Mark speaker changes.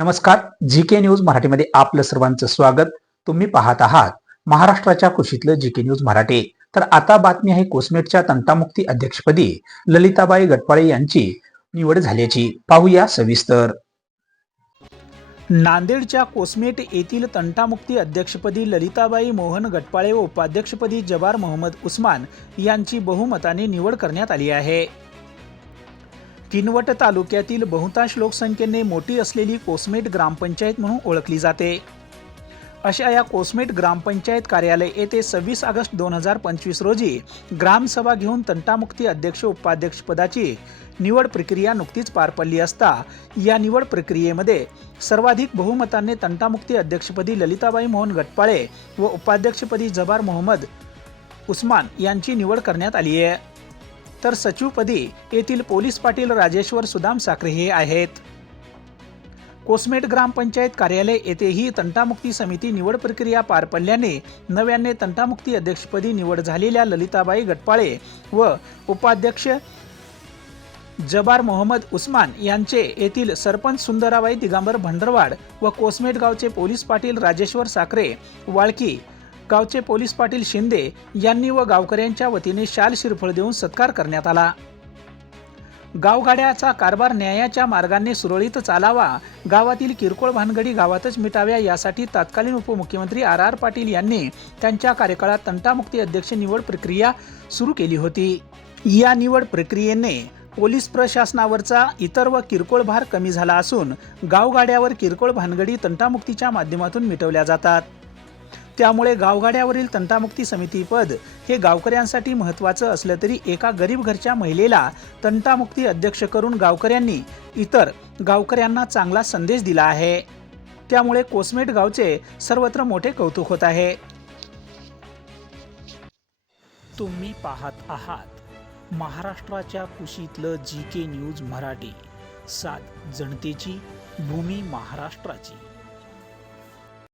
Speaker 1: नमस्कार जी के न्यूज मराठीमध्ये आपलं सर्वांचं स्वागत. तुम्ही पाहत आहात महाराष्ट्राच्या कुशीतलं जी के न्यूज मराठी. तर आता बातमी आहे कोसमेटच्या तंटामुक्ती अध्यक्षपदी ललिताबाई गटपाळे यांची निवड झाल्याची. पाहूया सविस्तर. नांदेडच्या कोसमेट येथील तंटामुक्ती अध्यक्षपदी ललिताबाई मोहन गटपाळे व उपाध्यक्षपदी जबार मोहम्मद उस्मान यांची बहुमताने निवड करण्यात आली आहे. किनवट तालुक्यातील बहुतांश लोकसंख्येने मोठी असलेली कोसमेट ग्रामपंचायत म्हणून ओळखली जाते. अशा या कोसमेट ग्रामपंचायत कार्यालय येथे सव्वीस ऑगस्ट दोन हजार पंचवीस रोजी ग्रामसभा घेऊन तंटामुक्ती अध्यक्ष उपाध्यक्ष पदाची निवड प्रक्रिया नुकतीच पार पडली असता या निवड प्रक्रियेमध्ये सर्वाधिक बहुमताने तंटामुक्ती अध्यक्षपदी ललिताबाई मोहन गटपाळे व उपाध्यक्षपदी जबार मोहम्मद उस्मान यांची निवड करण्यात आली आहे. तर सचिवपदी येथील पोलीस पाटील राजेश्वर सुदाम साखरे हे आहेत. कोसमेट ग्रामपंचायत कार्यालय येथेही तंटामुक्ती समिती निवड प्रक्रिया पार पडल्याने नव्याने तंटामुक्ती अध्यक्षपदी निवड झालेल्या ललिताबाई गटपाळे व उपाध्यक्ष जबार मोहम्मद उस्मान यांचे येथील सरपंच सुंदराबाई दिगंबर भंडरवाड व कोसमेट गावचे पोलीस पाटील राजेश्वर साखरे वाळकी गावचे पोलीस पाटील शिंदे यांनी व गावकऱ्यांच्या वतीने शाल शिरफळ देऊन सत्कार करण्यात आला. गावगाड्याचा कारभार न्यायाच्या मार्गाने सुरळीत चालावा गावातील किरकोळ भानगडी गावातच मिटाव्या यासाठी तत्कालीन उपमुख्यमंत्री आर आर पाटील यांनी त्यांच्या कार्यकाळात तंटामुक्ती अध्यक्ष निवड प्रक्रिया सुरू केली होती. या निवड प्रक्रियेने पोलीस प्रशासनावरचा इतर व किरकोळ भार कमी झाला असून गावगाड्यावर किरकोळ भानगडी तंटामुक्तीच्या माध्यमातून मिटवल्या जातात. त्यामुळे गावगाड्यावरील तंटामुक्ती समिती पद हे गावकऱ्यांसाठी महत्त्वाचं असलं तरी एका गरीब घरच्या महिलेला तंटामुक्ती अध्यक्ष करून गावकऱ्यांनी इतर गावकऱ्यांना चांगला संदेश दिला आहे. त्यामुळे कोसमेट गावचे सर्वत्र मोठे कौतुक होत आहे. तुम्ही पाहत आहात महाराष्ट्राच्या कुशीतलं जी के न्यूज मराठी. सात जनतेची भूमी महाराष्ट्राची.